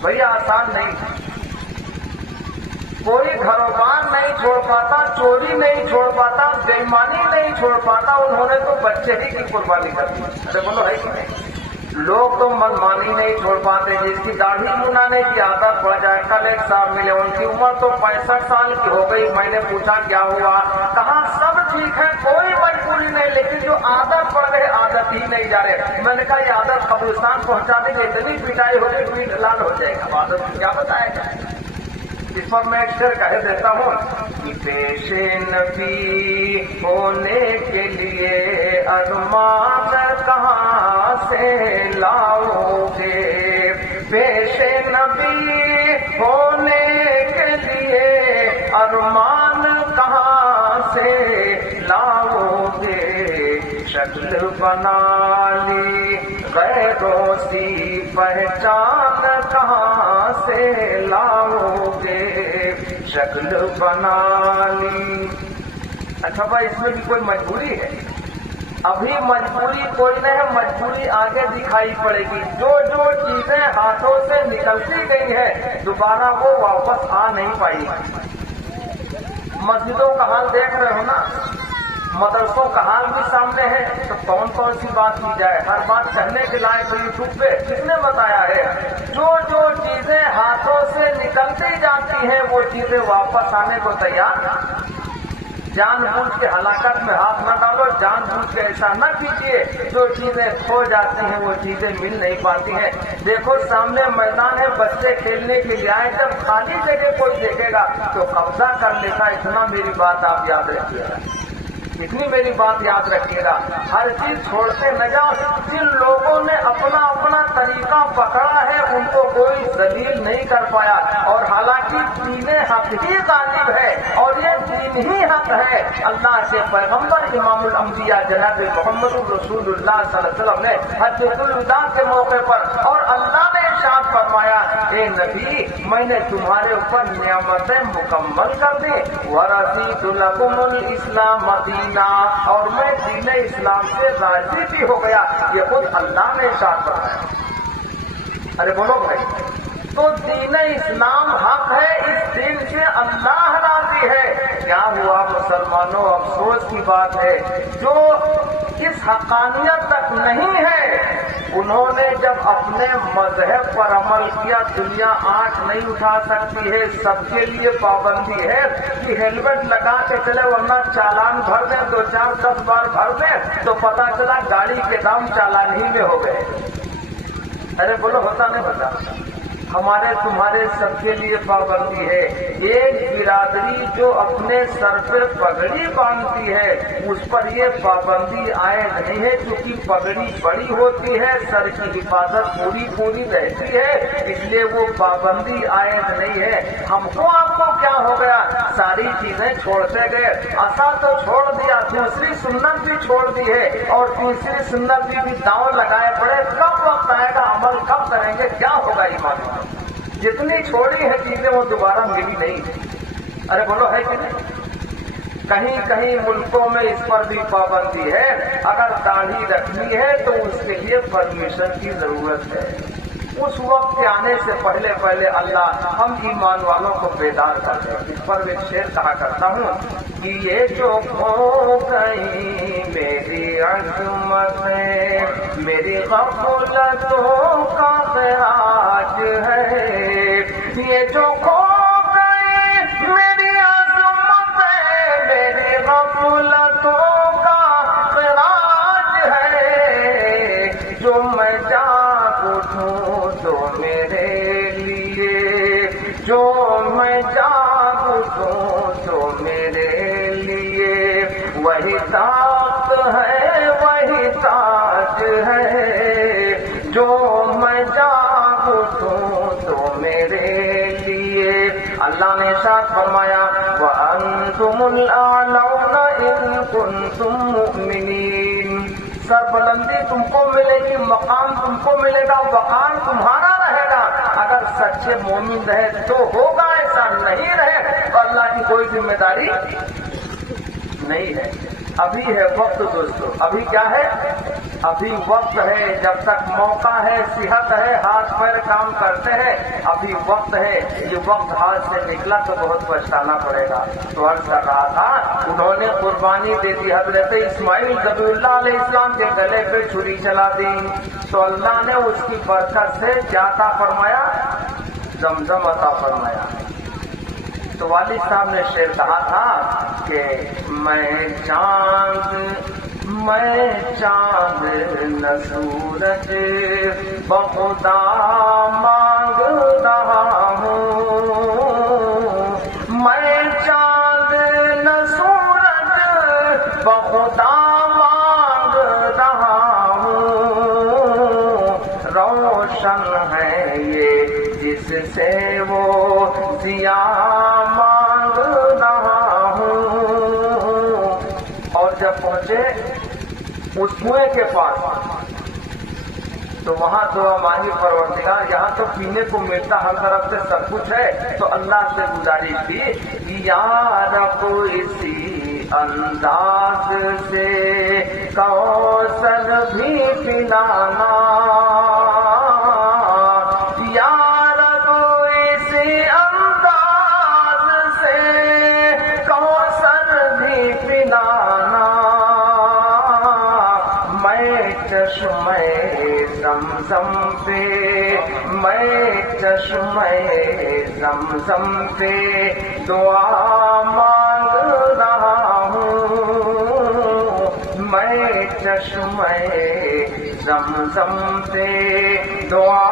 بھائی آسان نہیں، کوئی گھروبار نہیں چھوڑ پاتا، چوری نہیں چھوڑ پاتا، بےایمانی نہیں چھوڑ پاتا، انہوں نے تو بچے ہی کی قربانی کر دی۔ ارے بولو ہے کہ نہیں؟ لوگ تو منمانی نہیں چھوڑ پاتے، جس کی داڑھی منانے کی عادت پڑ جائے۔ کل ایک صاحب ملے، ان کی عمر تو 65 سال کی ہو گئی۔ میں نے پوچھا کیا ہوا؟ کہا سب ٹھیک ہے، کوئی مجبوری نہیں، لیکن جو عادت پڑ گئے عادت ہی نہیں جا رہے۔ میں نے کہا یہ عادت قبرستان پہنچا دیں گے، اتنی پٹائی ہو گئی پیٹ لال ہو جائے گا، عادت کیا بتایا جائے۔ اس پر میں ایک شعر کہہ دیتا ہوں کہ پیش نبی ہونے کے لیے ارمان کہاں سے لاؤ گے، پیش نبی ہونے کے لیے ارمان کہاں سے لاؤ گے، شکل بنا لی غیروں سی پہچان کہاں سے لاؤ گے، شکل بنا لی۔ اچھا بھائی اس میں بھی کوئی مجبوری ہے؟ ابھی مجبوری کوئی نہیں ہے، مجبوری آگے دکھائی پڑے گی۔ جو جو چیزیں ہاتھوں سے نکلتی گئی ہیں دوبارہ وہ واپس آ نہیں پائی۔ مسجدوں کا حال دیکھ رہے ہو نا، مدرسوں کا حال بھی سامنے ہے، تو کون کون سی بات کی جائے؟ ہر بات کہنے کے لائق تو یوٹیوب پہ کس نے بتایا ہے؟ جو جو چیزیں ہاتھوں سے نکلتی جاتی ہیں وہ چیزیں واپس آنے کو تیار۔ جان بوجھ کے ہلاکت میں ہاتھ نہ ڈالو، جان بوجھ کے ایسا نہ کیجیے۔ جو چیزیں کھو جاتی ہیں وہ چیزیں مل نہیں پاتی ہیں۔ دیکھو سامنے میدان ہے، بچے کھیلنے کے لیے آئے، جب خالی جگہ کوئی دیکھے گا تو قبضہ کر لیتا۔ اتنا میری بات آپ یاد رکھیے گا، اتنی میری بات یاد رکھیے گا، ہر چیز چھوڑتے نہ جاؤ۔ جن لوگوں نے اپنا اپنا طریقہ پکڑا ہے ان کو کوئی ذلیل نہیں کر پایا، اور حالانکہ دین حق ہی غالب ہے، اور یہ دین ہی حق ہے۔ اللہ کے پیغمبر امام الانبیاء جناب محمد رسول اللہ صلی اللہ علیہ وسلم نے حجۃ الوداع کے موقع پر، اور اللہ نے ارشاد فرمایا اے نبی میں نے تمہارے اوپر نعمتیں مکمل کر دی، وَرَضِيتُ لَكُمُ الْإِسْلَامَ دِينًا، اور میں دین اسلام سے راضی بھی ہو گیا۔ یہ خود اللہ نے ارشاد فرمایا۔ ارے بولو بھائی، تو دین اسلام حق ہے، اس دین سے اللہ راضی ہے۔ کیا ہوا مسلمانوں؟ افسوس کی بات ہے جو اس حقانیت تک نہیں ہے، انہوں نے جب اپنے مذہب پر عمل کیا، دنیا آنکھ نہیں اٹھا سکتی ہے، سب کے لیے پابندی ہے کہ ہیلمٹ لگا کے چلے، ورنہ چالان بھر دیں، 2 4 10 بار بھر دیں تو پتا چلا گاڑی کے دام چالان ہی میں ہو گئے۔ ارے بولو ہوتا نہیں ہوتا؟ ہمارے تمہارے سب کے لیے پابندی ہے۔ ایک برادری جو اپنے سر پہ پگڑی باندھتی ہے اس پر یہ پابندی عائد نہیں ہے، کیونکہ پگڑی بڑی ہوتی ہے، سر کی حفاظت پوری رہتی ہے، اس لیے وہ پابندی عائد نہیں ہے۔ ہم کو آپ کو کیا ہو گیا؟ ساری چیزیں چھوڑتے گئے، عصا تو چھوڑ دیا، دوسری سنت بھی چھوڑ دی ہے، اور تیسری سنت بھی داؤں لگائے پڑے۔ کب وقت آئے گا، عمل کب کریں گے، کیا ہوگا ایمان؟ جتنی چھوڑی ہے چیزیں وہ دوبارہ ملی نہیں۔ ارے بولو ہے کہ نہیں؟ کہیں کہیں ملکوں میں اس پر بھی پابندی ہے، اگر داڑھی رکھنی ہے تو اس کے لیے پرمیشن کی ضرورت ہے۔ اس وقت کے آنے سے پہلے اللہ ہم ایمان والوں کو بیدار کر دے۔ اس پر ایک شعر کہا کرتا ہوں کہ یہ جو کھو گئی میری عظمتیں، میری غفلتوں کا خراج ہے، یہ جو کھو گئی میری عظمتیں، میری غفلتوں کا خراج ہے، جو میں جاگ اٹھوں تو میرے لیے، جو میں جاگ اٹھوں تو میرے لیے، وہی طاقت ہے وہی تاج ہے، جو میں جاگ اٹھوں تو میرے لیے۔ اللہ نے ارشاد فرمایا وَأَنْتُمُ الْأَعْلَوْنَ إِن كُنتُم مُؤْمِنِينَ، سربلندی تم کو ملے گی، مقام تم کو ملے گا، وقار تمہارا رہے گا اگر سچے مومن رہے تو ہوگا، ایسا نہیں رہے تو اللہ کی کوئی ذمہ داری نہیں ہے۔ ابھی ہے وقت دوستو، ابھی کیا ہے؟ ابھی وقت ہے، جب تک موقع ہے، صحت ہے، ہاتھ پیر کام کرتے ہیں، ابھی وقت ہے، یہ وقت ہاتھ سے نکلا تو بہت پچھتانا پڑے گا۔ تو عرض کر رہا تھا انہوں نے قربانی دے دی، حضرت اسماعیل ذبیح اللہ علیہ السلام کے گلے پہ چھری چلا دی، تو اللہ نے اس کی برکت سے کیا عطا فرمایا؟ زمزم عطا فرمایا۔ تو والد صاحب نے شعر کہا تھا کہ میں چاند نہ سورج بخدا مانگ رہا ہوں، میں چاند نہ سورج بخدا مانگ رہا ہوں، روشن ہے یہ جس سے وہ ضیا مانگ رہا ہوں۔ اور جب پہنچے اس کنویں کے پاس تو وہاں دعا مانگی، پروردگار یہاں تو پینے کو ملتا ہر طرف سے سب کچھ ہے، تو اللہ سے گزارش کی یا رب اسی انداز سے کوثر بھی پلانا، یا رب اسی انداز سے کوثر بھی پلانا، میں چشمے زمزم پہ، میں چشمے زمزم پہ دعا مانگ رہا ہوں، میں چشمے زمزم پہ دعا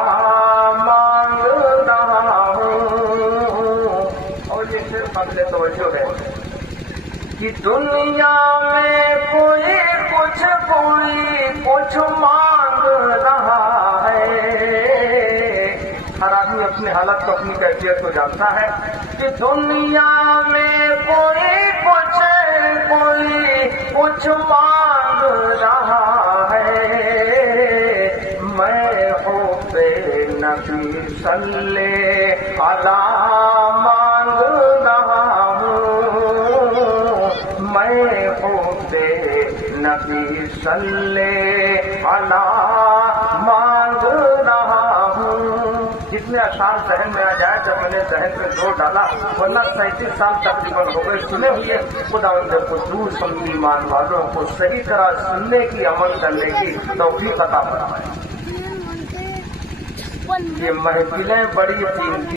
مانگ رہا ہوں۔ اور یہ صرف قابل توجہ ہے کہ دنیا میں کوئی کچھ مانگ رہا ہے، ہر آدمی اپنی حالت کو، اپنی کیفیت کو جانتا ہے کہ دنیا میں کوئی کچھ مانگ رہا ہے، میں حب نبی صلی علیہ مانگ رہا ہوں، میں حب نبی صلی علیہ مانگ رہا ہوں۔ جتنے اشعار ذہن میں آ جائے جب میں نے ذہن پہ زور ڈالا، ورنہ 37 سال تقریباً ہو گئے سنے ہوئے، خداوند قدوس ہم ایمان والوں کو صحیح طرح سننے کی، عمل کرنے کی توفیق عطا فرمائے۔ یہ محفلیں بڑی قیمتی